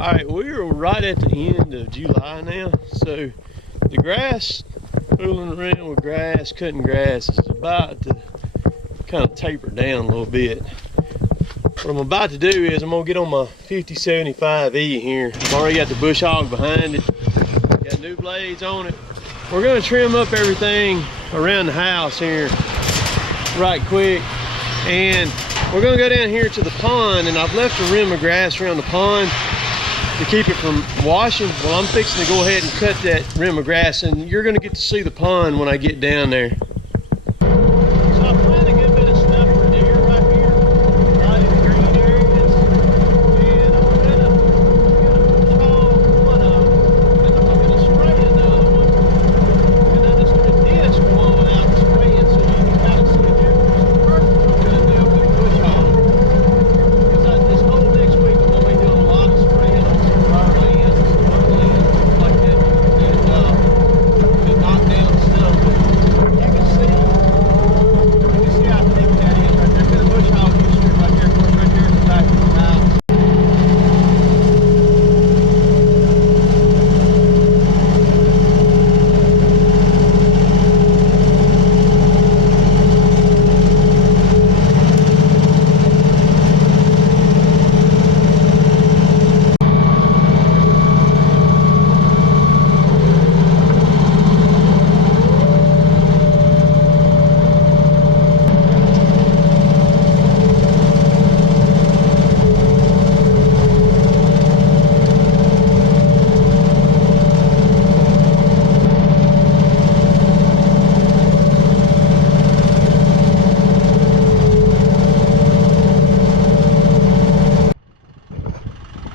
All right, we're right at the end of July now, so the grass, fooling around with grass, cutting grass is about to kind of taper down a little bit. What I'm about to do is I'm gonna get on my 5075E here. I've already got the bush hog behind it, got new blades on it. We're gonna trim up everything around the house here right quick, and we're gonna go down here to the pond, and I've left a rim of grass around the pond to keep it from washing. Well, I'm fixing to go ahead and cut that rim of grass, and you're gonna get to see the pond when I get down there. So I planted a good bit of stuff for deer right here, right in the green areas, and I'm gonna push one of them, and I'm gonna spray another one, and I'm just gonna disc one without spraying so you can kind of see the difference. First, I'm gonna do a good push hog, because this whole next week I'm gonna be doing a lot of spraying on some fire lands and some wood lands, stuff like that, and knock down stuff. But you can see how thick that is right there. Got a bush hog you strip right there, of course, right there at the back of the house.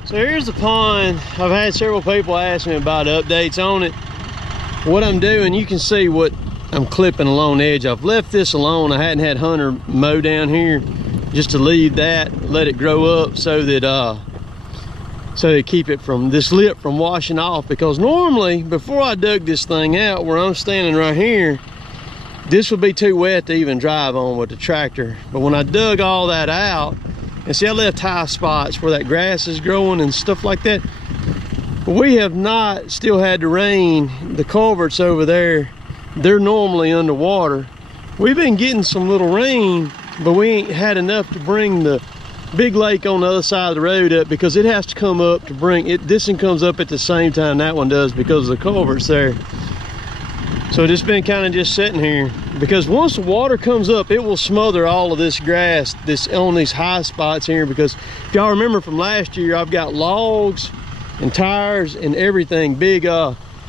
So here's the pond. I've had several people ask me about updates on it. What I'm doing, you can see what I'm clipping along the edge. I've left this alone. I hadn't had Hunter mow down here, just to leave that, let it grow up so that keep it from this lip from washing off. Because normally, before I dug this thing out where I'm standing right here, this would be too wet to even drive on with the tractor. But when I dug all that out, and see, I left high spots where that grass is growing and stuff like that. But we have not still had the rain. The culverts over there, they're normally underwater. We've been getting some little rain, but we ain't had enough to bring the big lake on the other side of the road up, because it has to come up to bring it. This one comes up at the same time that one does because of the culverts there. So it's been kind of just sitting here, because once the water comes up, it will smother all of this grass on these high spots here. Because if y'all remember from last year, I've got logs and tires and everything big.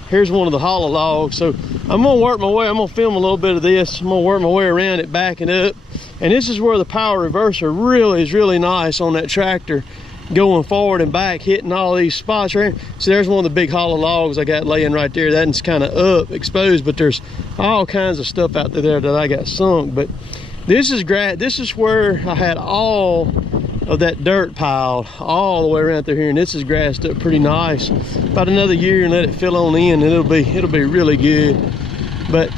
Here's one of the hollow logs. So I'm gonna work my way, I'm gonna film a little bit of this. I'm gonna work my way around it, backing up. And this is where the power reverser really is really nice on that tractor, going forward and back, hitting all these spots right here. So there's one of the big hollow logs I got laying right there. That one's kind of up, exposed, but there's all kinds of stuff out there that I got sunk. But this is where I had all of that dirt piled all the way around through here, and this is grassed up pretty nice. About another year and let it fill on in, and it'll be really good. But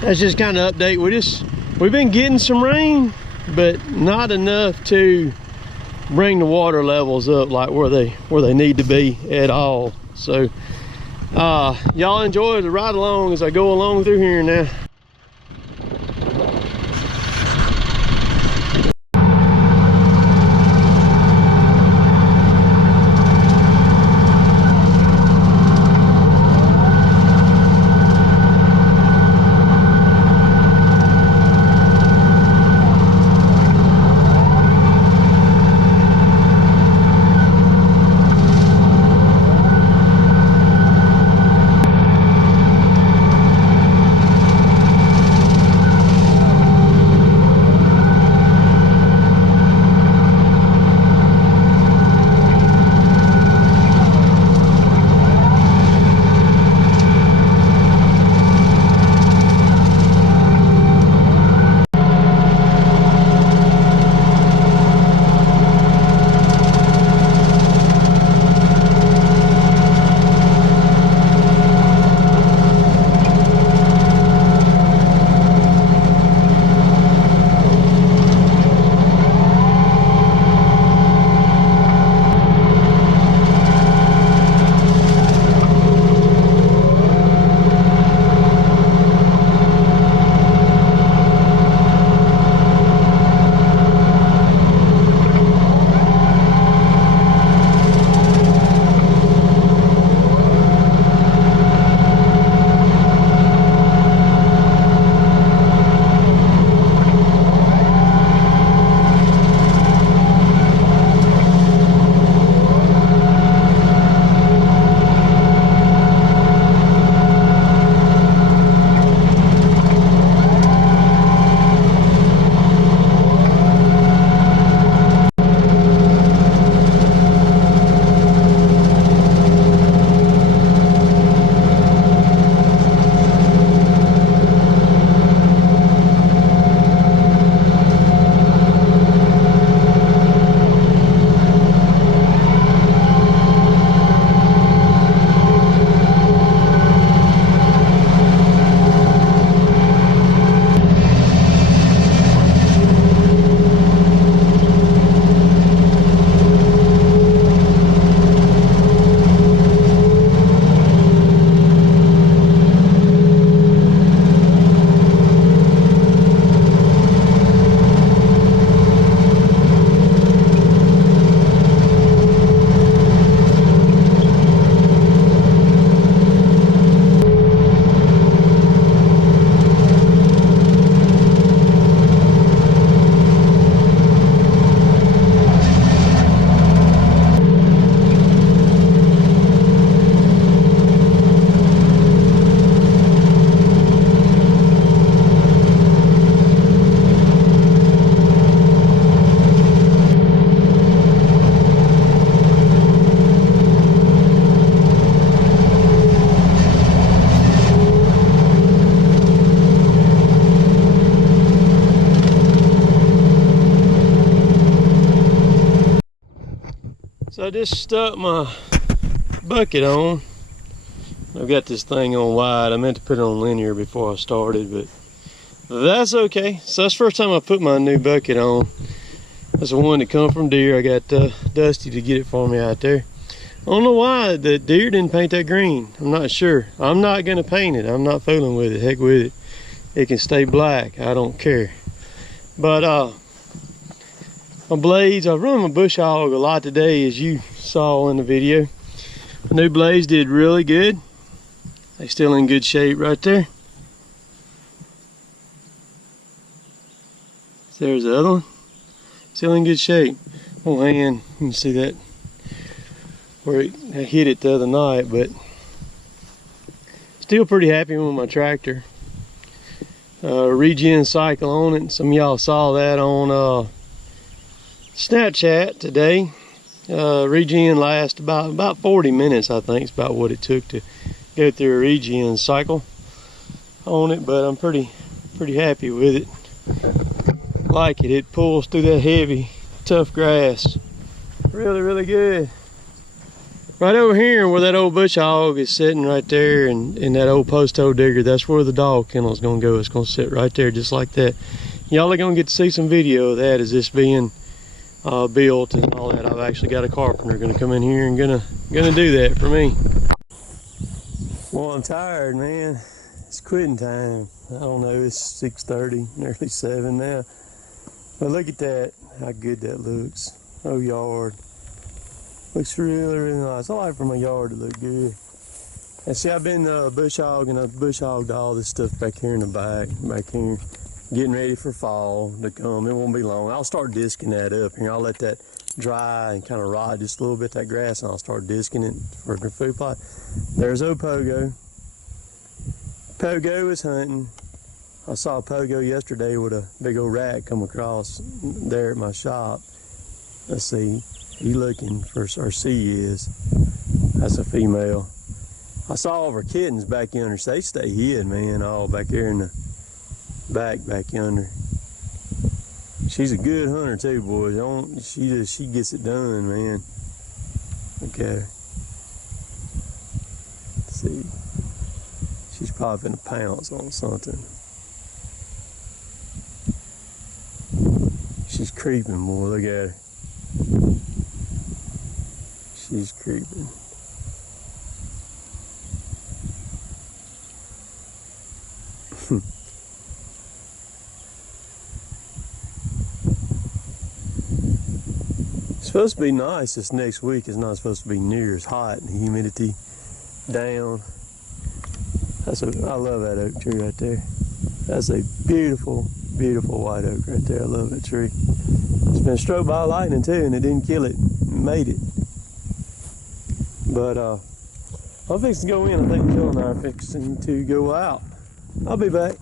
that's just kind of update. We've been getting some rain, but not enough to bring the water levels up like where they need to be at all. So y'all enjoy the ride along as I go along through here now. So I just stuck my bucket on. I've got this thing on wide. I meant to put it on linear before I started, but that's okay. So that's the first time I put my new bucket on. That's the one that come from Deere. I got Dusty to get it for me out there. I don't know why the Deere didn't paint that green. I'm not sure. I'm not gonna paint it. I'm not fooling with it. Heck with it. It can stay black. I don't care. But my blades, I've run my bush hog a lot today, as you saw in the video. The new blades did really good. They still in good shape right there. There's the other one. Still in good shape. Oh man, you can see that where I hit it the other night, but still pretty happy with my tractor. Regen cycle on it. Some of y'all saw that on Snapchat today. Regen lasts about 40 minutes, I think. It's about what it took to go through a regen cycle on it, but I'm pretty happy with it. Like it. It pulls through that heavy, tough grass. Really good. Right over here where that old bush hog is sitting right there, and in that old post hole digger, that's where the dog kennel is going to go. It's going to sit right there just like that. Y'all are going to get to see some video of that as this being built and all that. I've actually got a carpenter going to come in here and gonna do that for me. Well, I'm tired, man. It's quitting time. I don't know, it's 6:30, nearly 7 now. But look at that, how good that looks. Oh, yard. Looks really nice. I like for my yard to look good. And see, I've been bush hogging. I've bush hogged all this stuff back here in the back here, getting ready for fall to come. It won't be long. I'll start disking that up here. I'll let that dry and kind of rot just a little bit, that grass, and I'll start disking it for the food plot. There's old Pogo. Pogo is hunting. I saw Pogo yesterday with a big old rat come across there at my shop. Let's see. He looking for, or she is. That's a female. I saw all of her kittens back yonder. So they stay hid, man, all back there in the back yonder. She's a good hunter too, boys. She gets it done, man. Okay. Let's see. She's probably gonna pounce on something. She's creeping, boy. Look at her. She's creeping. It's supposed to be nice this next week. It's not supposed to be near as hot and the humidity down. I love that oak tree right there. That's a beautiful white oak right there. I love that tree. It's been struck by lightning too, and it didn't kill it. It made it. But I'm fixing to go in. I think Jill and I are fixing to go out. I'll be back.